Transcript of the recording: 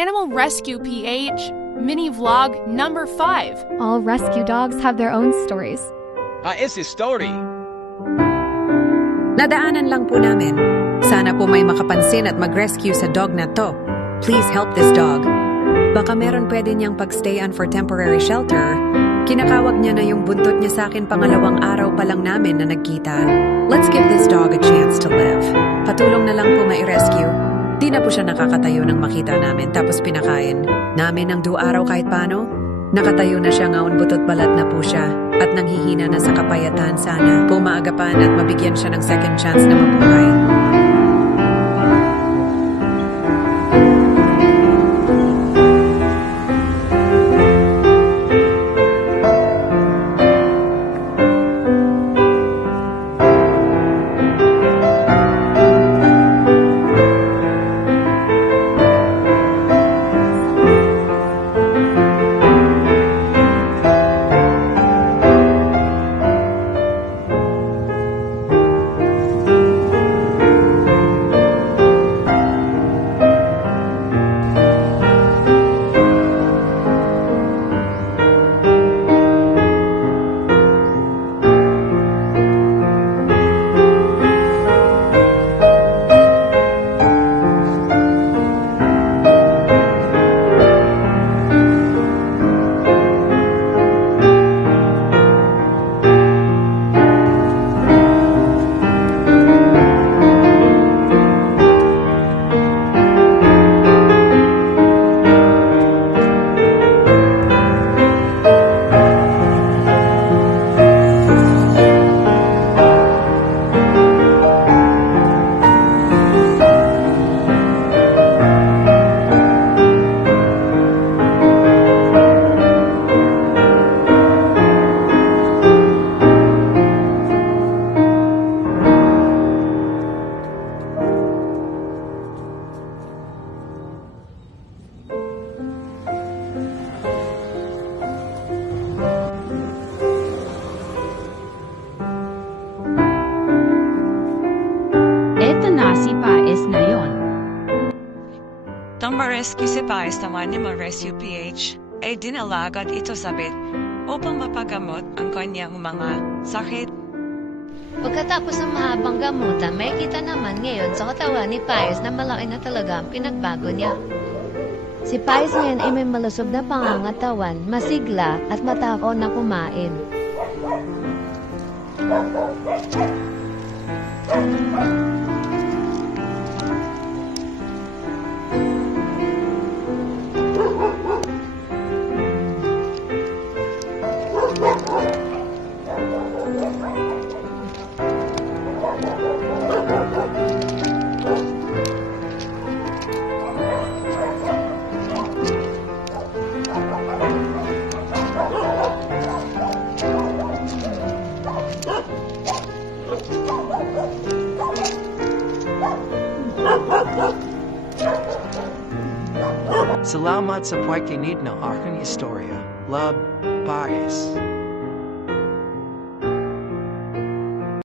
Animal Rescue PH, mini vlog number 5. All rescue dogs have their own stories. Is his story. Nadaanan lang po namin. Sana po may makapansin at mag-rescue sa dog na to. Please help this dog. Baka meron pwede niyang pagstayan for temporary shelter. Kinakawag niya na yung buntot niya sa akin pangalawang araw pa lang namin na nagkita. Let's give this dog a chance to live. Patulong na lang po ma-rescue. Di na po siya nakakatayo nang makita namin tapos pinakain. Namin ng 2 araw kahit paano. Nakatayo na siya ngaon butot balat na po siya at nanghihina na sa kapayatan sana. Pumaagapan at mabigyan siya ng second chance na mabuhay. Nang ma-rescue si Pais naman ni Ma-Rescue PH, ay dinalagad ito sa bed upang mapagamot ang kanyang mga sakit. Pagkatapos ng mahabang gamutan, may kita naman ngayon sa katawan ni Pius na malaki na talaga ang pinagbago niya. Si Pius ngayon ay may malusog na pangangatawan, masigla at matakaw na kumain. Salamat sa pakikinig ng aking istorya. Love, Paris.